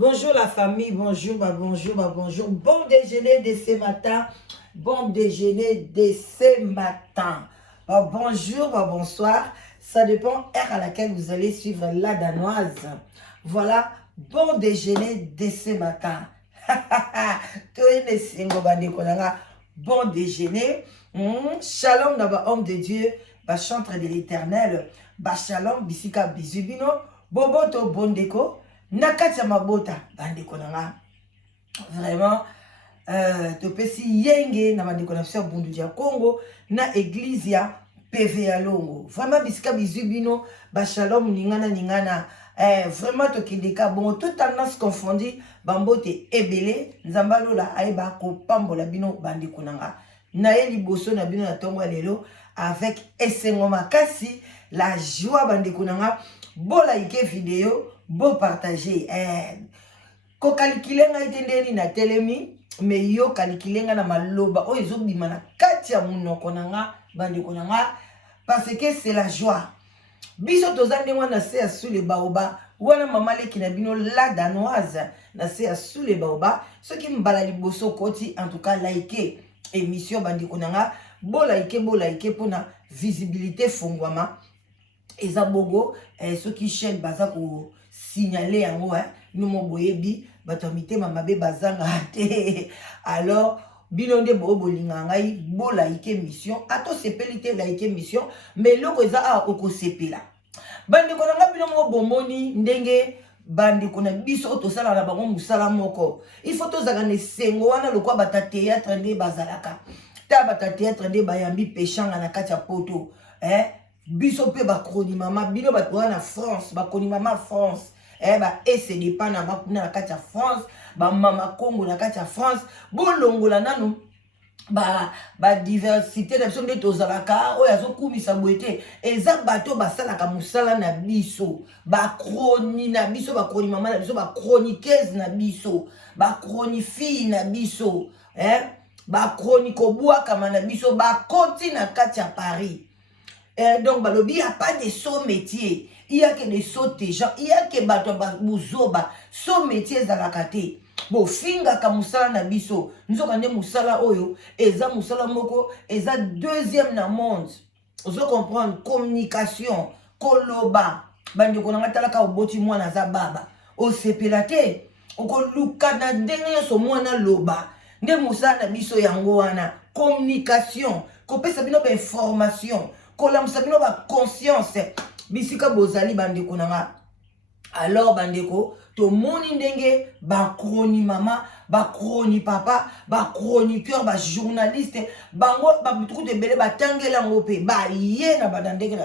Bonjour la famille, bonjour, bonjour. Bon déjeuner de ce matin, bon déjeuner de ce matin. Bonjour, bonsoir, ça dépend heure à laquelle vous allez suivre la danoise. Voilà, bon déjeuner de ce matin. Bon déjeuner. Shalom d'abord, homme de Dieu, chantre de l'éternel, shalom, bisika bisubino, boboto bondeko. Nakati mabota bandeko nanga vraiment topesi yenge na bandeko na biso bundu ya Congo na église ya PV ya Longo vraiment bisika bizubino shalom ningana vraiment tokindeka bon toute tendance confondue bambote ebele nzambalola ayeba ko pambola bino bandeko nanga na ye liboso na bino na tongo lelo avec esengo makasi la joie bandeko nanga bola ike vidéo bon partager ko calculer nga itendeli na telemi mais yo calculer nga na maloba o ezobima na kati ya munoko nanga bandeko nanga parce que c'est la joie biso tozande wana se sous les baoba wana mama leki na bino la danoise na se sous les baoba ce qui mbala liboso koti en tout cas like émission bandeko nanga bo like pona visibilité fongwama eza bogo ceux qui chaîne baza ko signaler yango nous mo boyebi bato mitema mabe bazanga te alors bilonde bo bolinga ngai bo like émission ato sepelite like émission mais loko eza a ko sepela bande ko nga bino mo bomoni ndenge bande ko na biso to sala na bango musala moko il faut to zaka ne sengo wana lokwa bata théâtre nde bazalaka ta bata théâtre nde bayambi pechanga na kati ya poto biso pe bakoni mama bino bato wana France bakoni mama France ese dépend na bakuna na kati ya France ba mama Congo na kati ya France bolongola nanu ba diversité na biso nde tozalaka oyo azokumisa boete eza bato basalaka musala na biso bakroni na biso bakroni mama na biso bachroniqueuse na biso bakroni fille na biso bakroni kobwakama na biso bakoti na kati ya Paris. Donc, il n'y a pas de saut métier. Il y a que des sauts gens. Il y a que des saut métier dans la kate. Bon, finga ka musala na biso. Nous avons musala oyo. Eza musala moko. Eza deuxième na monde. Vous comprenez? Communication. Koloba. Bandi konanga talaka oboti mwana za baba. O sepelate. Oko luka na ndenge so mwana loba. Nde musala na biso yango wana. Communication. Kopesa bino ba information. Kolamsa bino ba conscience bisika bozali bandeko nanga alors bandeko to moni ndenge ba chroni mama ba chroni papa ba chroniqueur ba journaliste bango ba bitu de bele ba tangela ngope ba ye na badandeke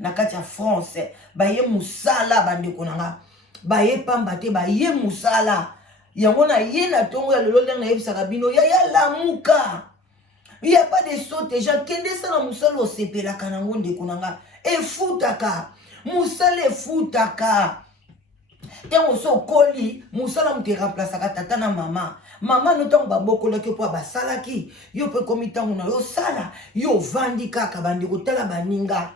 na kati ya France ba ye musala bandeko nanga ba ye pambate ba ye musala yango na ye na tongo ya lelo ndenge na yebisaka bino ya lamuka. Il n'y a pas de saute, gens qui descendent à Moussalo sepela kanango ndeko nanga e futaka Moussala e futaka tango so koli Moussala mute remplaçaka tata na mama no tango babokola ke po basalaki yo pe komi tango na yo sala yo vandi kaka bandeko tala baninga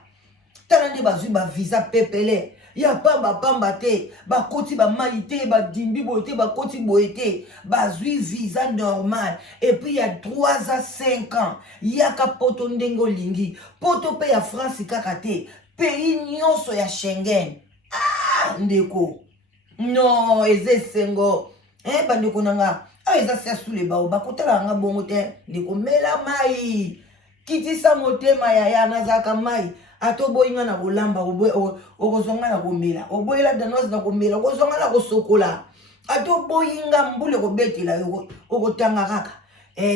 tala nde bazwi ba visa pepele ya pamba te ba koti ba maïté ba dimbi boité ba koti boité ba zui visa normal et puis il y a 3 à 5 ans il y a ka poto ndengo lingi poto pe ya France kaka te pays nyonso ya Schengen ndeko non ezesengo bandeko nanga eza sia sous les bao ba kotala nga bongo te ndeko mela mai kitisa motema ya nazaka mai ato boyinga na kolamba okozonga na komela oboyela danoise na komela okozonga na kosokola ato boyinga mbule kobetela yo okotanga kaka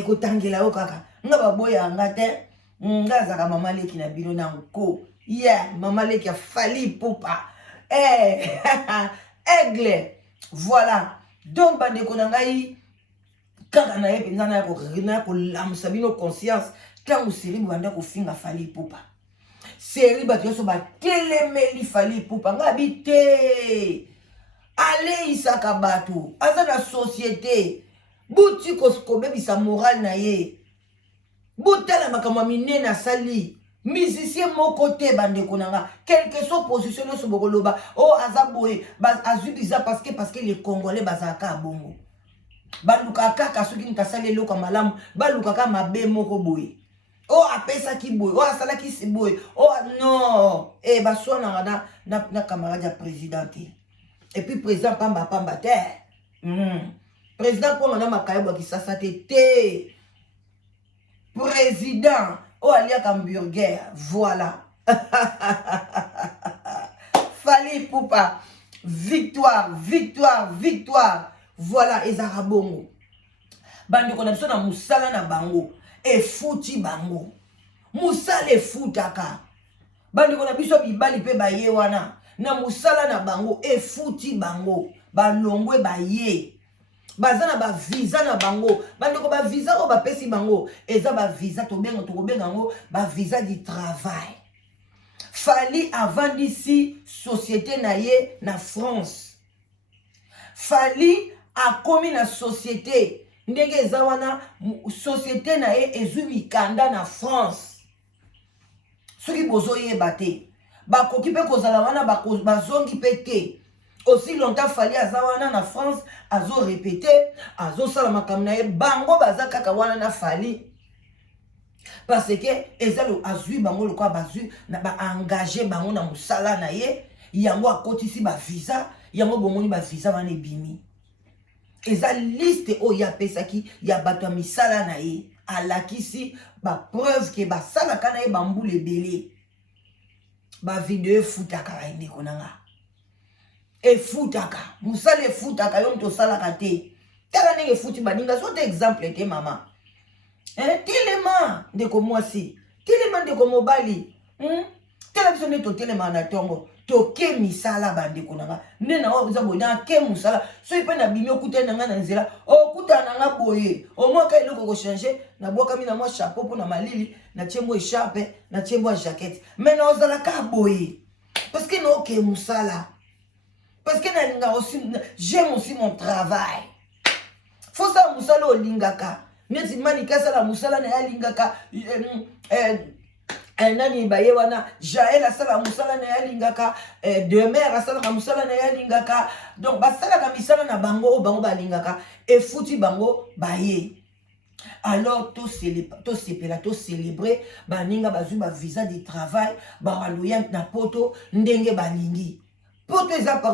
kotangela yo kaka nga baboya nga te nga zaka mama leki na bino na nko mama leki fali pupa aigle voilà donc bandeko na ngai kaka na ye penza na kolamsa bino conscience tango selibu banda kofinga fali pupa série bato yoso batelemeli fali pupa nga bite ale isaka bato aza na société buti kobebisa moral na ye botala makambo minene asali musicien mon côté bande konanga quel que soit position sur bokoloba oh azaboye azui biza parce que les Congolais bazaka bongo baluka kaka soki ntasali eloko malamu baluka ka mabe moko boye oh apesa ki boye oh asala ki si boye oh non baswana na camarade ya président et puis président pamba te président pour na makayebo ki sasa te président oh aliaka hamburger voilà Fally Ipupa victoire voilà ezaka bongo bandeko na biso na musala na bango efuti bango musala efutaka bandeko na biso bibali pe baye wana na musala na bango efuti bango balongwe baye bazana ba visa na bango bandeko ba visa o ba pesi bango eza ba visa to benga ngo ba visa du travail. Fally avant d'ici société na ye na France. Fally a commis na société ndenge eza wana société na ye ezumi kanda na France. Soki bozo yeba te bakoki pe kozala wana bazongi pe te. Aussi longtemps Fally azawana na France azo répété azo sala makambo na ye bango baza kaka wana na Fally parce que ezalo azui bango lokwa bazui na ba engagé bango na musala na ye yango akotisi ba visa yango bomoni ba visa wana ebimi eza liste o ya pesaki ya bato misala na ye alakisi ba preuve ke ba sala kana ye bambule belé ba vidéo futaka ba inde konanga efutaka musala efutaka yo mto salaka te tala ndenge efuti baninga so te exemple te mama telema ndeko mwasi telema ndeko mobali tela biso nde totelema na tongo toke misala bandeko nanga nde na oza boye na ke musala soki mpe na bimi okutani nanga na nzela okutana nanga boye omwaka eloko kochange nabwakami na mwa chapeau mpo na malili natie mwa écharpe natie mwa jaquette mais na ozalaka boye parce que naoke musala parce que j'aime aussi mon travail. Faut ça musala olingaka. Neti mani kasa la musala na yalingaka. Nani baye wana Jaël asala musala na yalingaka. Demer asala musala na yalingaka. Donc basala ka misala na bango balingaka. Et fouti bango baye. Alors to célébrer baninga bazu ba visa du travail ba waluya na poto ndenge balingi. Poto ezalaka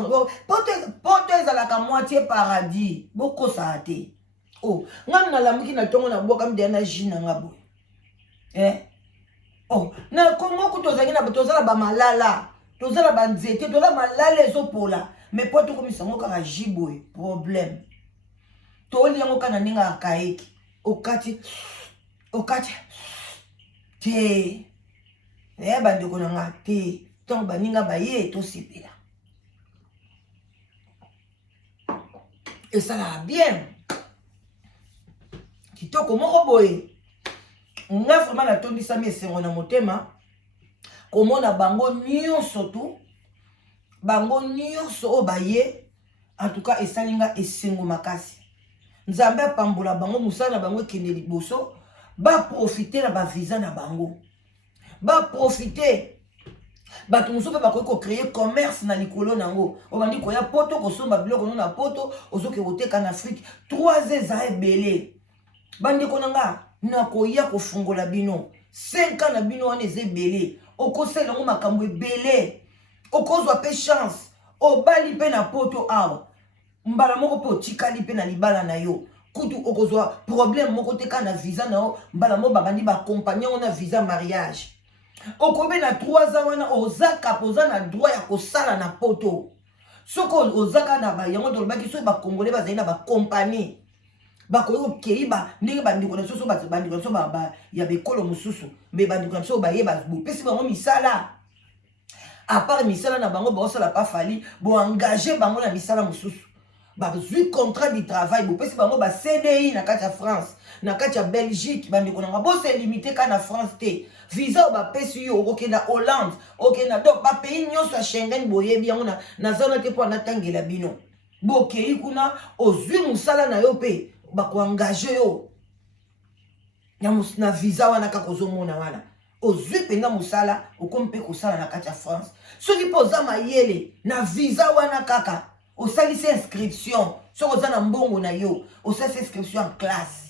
moitié paradis boko sa te oh ngam na lamuki na tongo na boka mde na jina ngabo oh na kongo ku tozaki na tozala ba malala tozala ba nzete tola malala ezopola mais poto komisa ngo kaka jiboy problème to liango kana ninga akaeki okati te bandeko na nga te tongo baninga baye to sepela. Et ça va bien. Kitoko moko boye. Nga vraiment na tondi sa mesengo na motema. Komona bango nyonso tu. Bango nyonso o baye. En tout cas esalinga esengo makasi. Nzambe pambola bango musala bango kende liboso. Ba profiter na ba visa na bango. Ba profiter. Bato muso pe bakoki créer commerce na likolo nango obandi koya poto kosomba biloko na poto ozoke oteka na Afrique 3 eza ebele bandi konanga na koya kofungola bino 5 ans na bino wana eza ebele okosela ngo makambo ebele okozwa pe chance obali pe na poto awa mbala moko pe otikali pe na libala na yo kutu okozwa problème moko te kana visa na yo mbala mo babandi ba compagnon na visa mariage okobe na 3 ans wana ozaka poza na droit ya kosala na poto soko ozaka na ba yango dolbaki so ba congolais bazali na ba compagnie ba ko keiba ndenge bandiko na soso ba bandiko so ba ya bekolo mususu me bandiko na so ba yeba bo pesi bango misala à part misala na bango ba osala pa Fally bo engager bango na misala mususu ba zui contrat du travail bo pesi bango ba CDI na kati ya France na kati ya Belgique bandiko na bo se limité ka na France te visa ba pesi yo oke na Hollande oke na donc ba pays nyonso ya Schengen boyebi yango na zona te po na tangela bino bo kei kuna ozui musala na yo pe ba ko engager yo na visa wana ka kozomona wana ozwi penga musala okompe kosala na kati ya France soki mpo oza mayele na visa wana kaka osalisi inscription soki oza na mbongo na yo osalisi inscription en classe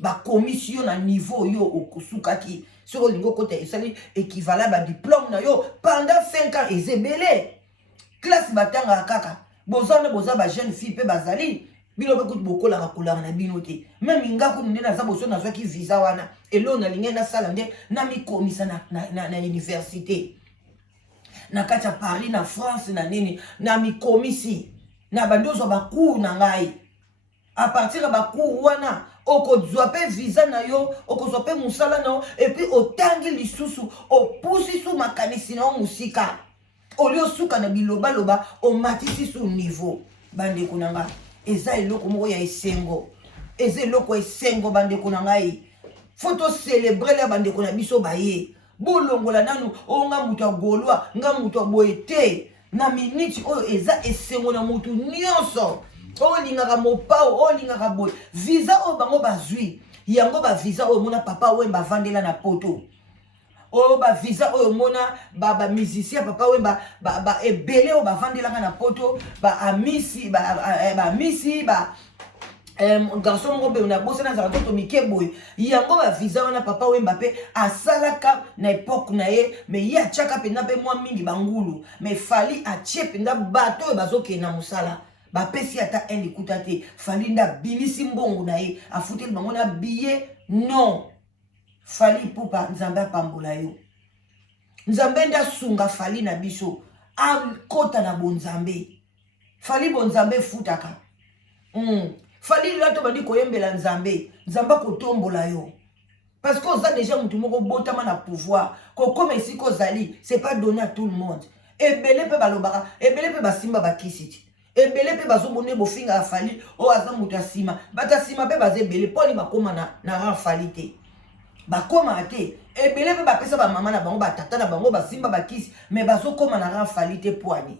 bakomisi yo na niveau yo okosukaki soki olingi okota esali équivalent badiplôme na yo pendant 5 ans eza ebele classe batangaka kaka boza bajeune fille mpe bazali bino mpe kuti bokolaka kolanga na bino te meme nga kutu nde naza boso nazwaki visa wana elo nalingi nasala nde namikomisa na université na kati ya Paris na France na nini namikomisi na bandi ozwa bacours na ngai a partir ya bacours wana okozwa mpe visa na yo okozwa mpe mosala na yo epuis otangi lisusu opusi su makanisi na yo mosika oli osuka na bilobaloba omatisi su niveau bandeko na ngai eza eloko moko ya esengo eza eloko esengo bandeko na ngai faut tocelebre la bandeko na biso baye bolongola nanu onga mutu agolwa nga mutu aboye te na miniti oyo eza esengo na mutu nyonso olingaka mopao olingaka boye visa oyo bango bazwi yango bavisa oyo mona papa wemba avandela na poto oyo bavisa oyo mona bamusicien papa wemba ebele oyo bavandelaka na poto baamisi garçon moko be na bosana azalaka toto mike boye yango bavisa wana papa wemba mpe asalaka na epoke na ye me ye atiaka mpenza mpe mwa mingi bangulu me fali atie mpenza bato oyo bazokende na mosala bapesi ata likuta te fali nde abimisi mbongo na ye afuteli bango na biye non fali pupa nzambe apambola yo nzambe nde asunga fali na biso akota na bonzambe fali bonzambe efutaka fali lelo tobandi koyembela nzambe nzambe akotombola yo parce que oza déjà mutu moko botama na pouvoir kokoma esika ozali c'est pas donné à tout le monde ebele mpe balobaka ebele mpe basimba bakisi ti ebele mpe bazomona bofinga ya fali oyo aza mutu asima bato asima mpe baza ebele mponi bakóma na ran fali te bakóma te ebele mpe bapesa bamama na bango batata na bango basimba bakisi me bazokóma na ran fali te poani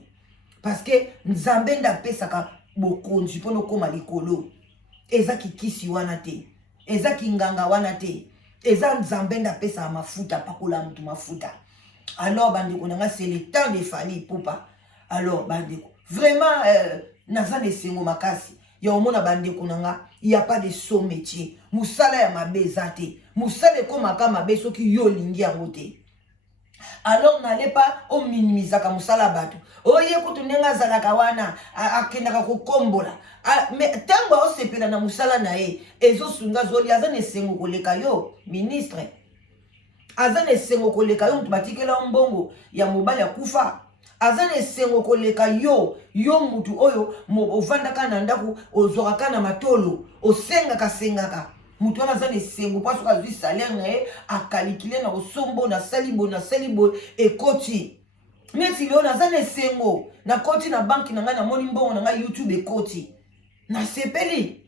parce que nzambe nde apesaka bokonzi mpona okóma likolo eza kikisi wana te eza kinganga wana te eza nzambe nde apesaka mafuta apakola mutu mafuta alors bandeko na nga c'est le temps de fali pupa alors bandeko vraiment naza na esengo makasi ya omona bandeko na nga y a pas de saut métier musala ya mabe eza te musala ekomaka mabe soki yo olingi yango te alors n'allez pas ominimizaka musala bato oye kutu ndenge azalaka wana akendaka kokombola mais ntango aosepela na musala na ye ezosunga zoli aza na esengo koleka yo ministre aza na esengo koleka yo mutu batikela mbongo ya mobali akufa aza na esengo koleka yo mutu oyo ovandaka na ndako ozwaka na matolo osengaka mutu wana aza na esengo mpo soki azwi salaire na ye akalikile na osombo nasali boye ekoti neti leo naza na esengo nakoti na banki na ngai namoni mbongo na ngai youtube ekoti nasepeli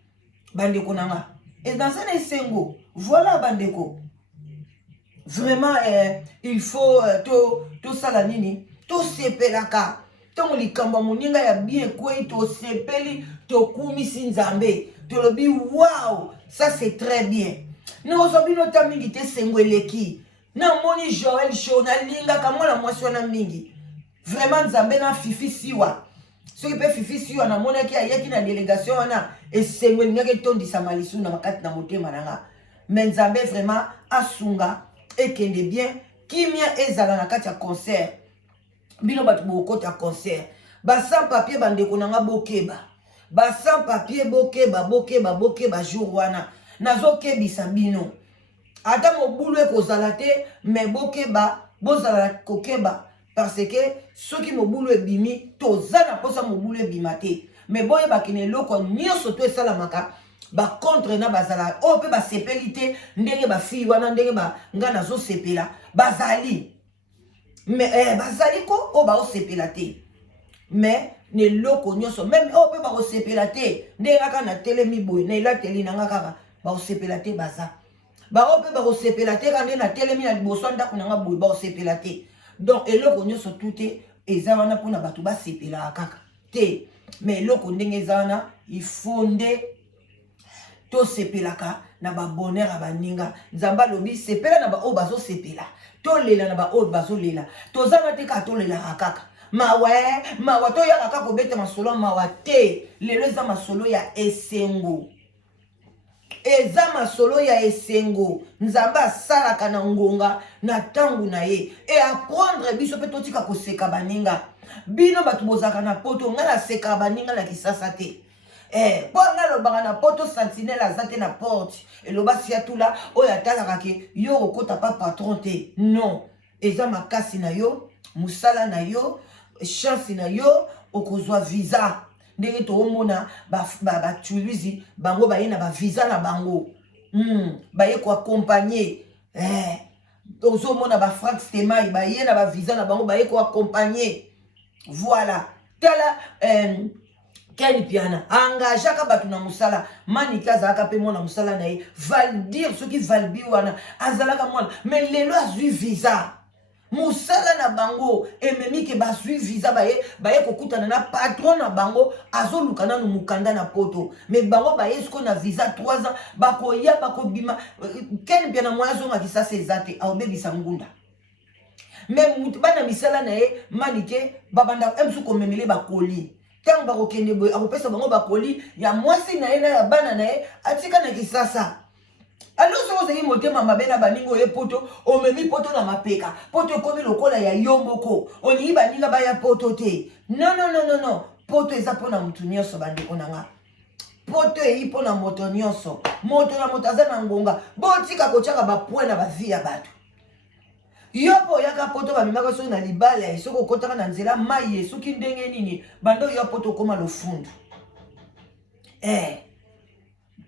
bandeko na nga naza na esengo voilà bandeko vraiment il faut tosala nini tosepelaka ntango likambo moninga ya bien ekwei tosepeli tokumisi nzambe tolobi wow ça c'est très bien nakozwa bino ta mingi te esengo eleki namoni Joel Show nalingaka mwana mwasi wana mingi vraiment nzambe na fifi siwa soki mpe fifi siwa namonaki ayaki na délégation wana esengo elingaki etondisama lisusu na makati na motema na nga mais nzambe vraiment asunga ekende bien kimia ezala na kati ya concert bino bato bokota concert basan papier bandeko na nga bokeba basan papier bokeba jour wana nazokebisa bino ata mobulu ekozala te me bokeba bozala kokeba parce que soki mobulu ebimi toza na posa mobulu ebima te me boyebaki na eloko nyonso to esalamaka bakontre na bazala oyo mpe basepeli te ndenge bafille wana ndenge nga nazosepela bazali mais bazali ko oyo baosepela te mais neloko nyonso meme oyo mpe bakosepela te ndenge kaka na telemi boye na elateli na nga kaka bakosepela te baza bango mpe bakosepela te kaka nde na telemi na liboso ndako na nga boye bakosepela te donc eloko nyonso tu te eza wana mpona bato basepelaka kaka te mais eloko ndenge eza wana il faut nde to sepelaka na ba bonheur ya baninga nzamba lobi sepela na ba o bazo sepela to lela na ba o bazo lela to zanga te ka to lela kaka mawa to ya kaka ko beta masolo mawa te lelo za masolo ya esengo eza masolo ya esengo nzamba asalaka na ngonga na tangu na ye e apprendre biso pe totika koseka baninga bino bato bozaka na poto nga na seka baninga na kisasa te po nga lobaka na poto sentinelle aza te na porte eloba sia tula oyo atalaka ke yo okota pa patron te non eza makasi na yo musala na yo chance na yo okozwa visa ndenge toomona batuluizi bango baye na bavisa na bango baye koaccompagne ozomona bafrank stemai baye na bavisa na bango baye koaccompagne voilà tala Ken Piana engagaka bato na musala maniki azalaka pe mwana musala na ye valdir soki valbi wana azalaka mwana mais lelo azwi visa musala na bango ememi ke bazwi visa baye kokutana na patron na bango azoluka nanu mukanda na poto mais bango baye siko na visa 3 ans bakoya bakobima Ken Piana mwana zonga kisasa ezate aobebisa ngunda mais mutu bana misala na ye manike babanda emsu komemele bakoli tango bakokende boye akopesa bango bakoli ya mwasi na ye na ya bana na ye atika na kisasa alors soki ozali motema mabe na baninga oye poto omemi poto na mapeka poto ekomi lokola ya yo moko olingi baninga baya poto te non poto eza mpona motu nyonso bandeko na nga poto eyi mpona moto nyonso moto na moto aza na ngonga botika kotiaka bapwe na bavi ya bato yo po yaka poto bamemaka soki na libala soki okotaka na nzela mai soki ndenge nini bando yo poto okoma lofundu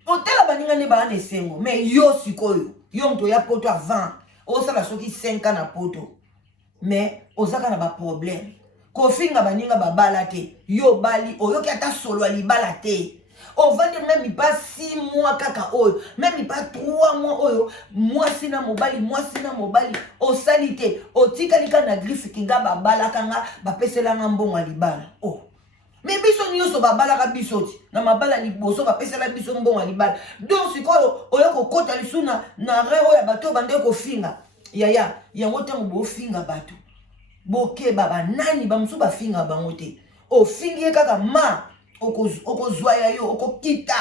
otala baninga nde baa na esengo mais yo sikoyo yo moto ya poto avant osala soki 5 ans na poto mais ozaka na baproblème kofinga baninga babala te yo bali oyoki ata solo ya libala te ovandi même pas 6 mois kaka oyo même pas 3 mois oyo mwasi na mobali osali te otikalika na griffe kinga babalaka nga bapeselanga mbongo ya libala mais biso nyonso babalaka biso ti na mabala liboso bapesela biso mbongo ya libala donc sikoyo oyo kokota lisu na re oyo bato bande kofinga yaya yango ntango bofinga bato bokeba banani bamosusu bafinga bango te ofingi ye kaka ma okozwa ya yo okokita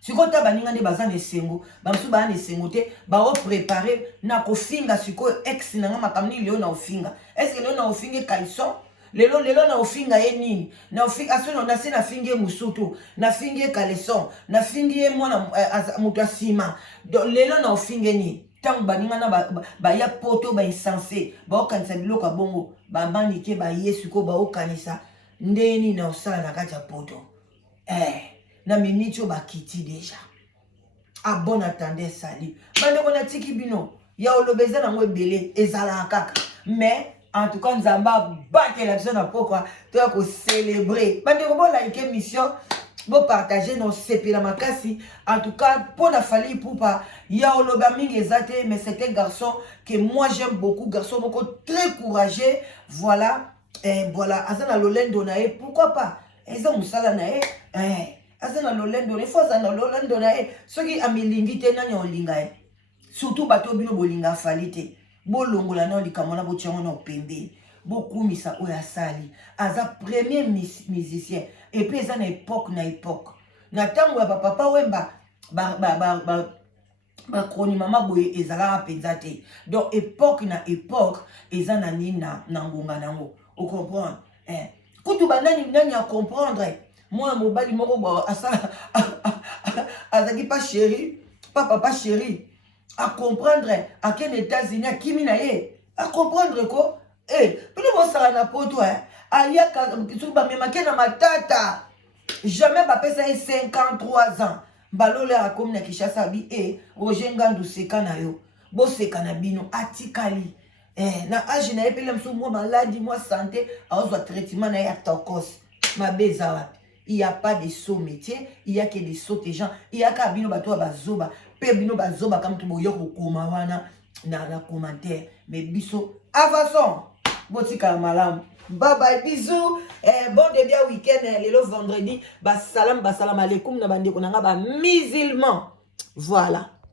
sikoyo ta baninga nde baza na esengo bamosusu baa na esengo te baoprepare na kofinga sikoyo ex nanga makambo nini leo na ofinga eske leo na ofinga caleçon lelo na ofinga ye nini na ofinga asono na se na fingi ye musutu na fingi ye caleçon na fingi ye mwana moto asima lelo na ofinga nini tango baninga na baya poto bainsense baokanisa biloko ya bongo babandi ke baye sikoyo baokanisa ndenge nini na osala na kati ya poto na miniti oyo bakiti deja a bon attendant sali bandeko natiki bino ya oloba eza nango ebele ezalaka kaka mais en tout cas nzamba batela biso na pokwa toya kocelebre bandeko bolike émission bopartage na osepela makasi en tout cas mpona Fally Ipupa ya oloba mingi eza te mais c'est un garçon que moi j'aime beaucoup garçon moko très courageux voilà voilà aza na lolendo na ye pourquoi pas eza musala na ye aza na lolendo il faut aza na lolendo na ye soki amilingi te nani olinga ye surtout bato bino bolinga Fally te bolongola na likambo na botiango na opembe bokumisa oyo asali aza premier musicien et puis eza na époque na ntango ya bapapa wemba bakroni mama boye ezalaka mpenza te donc époque na époque eza na nini na ngonga nango ocomprendre kutu banani nani a comprendre mwana mobali moko azaki pa chéri pa papa chéri à comprendre à quel États-Unis à kimi na ye à comprendre ko pino bosala na poto ayaka kisu ba memake na matata jamais bapesa ye 53 ans balole akomi na Kinshasa bi Roger Ngandu seka na yo boseka na bino atikali na âge na ye pele mso mwa maladie mwa santé azwa traitement na ya tokos mabeza wapi il n'y a pas de saut métier, il y a que des sauts gens, il y a qu'à bino bato bazoba, pe bino bazoba comme tu boyo koma wana na commentaire, mais biso à façon botika malam. Bye bye, bisous. Bon début à week-end, le vendredi. Salam alaikum na bande konanga ba musulman. Voilà.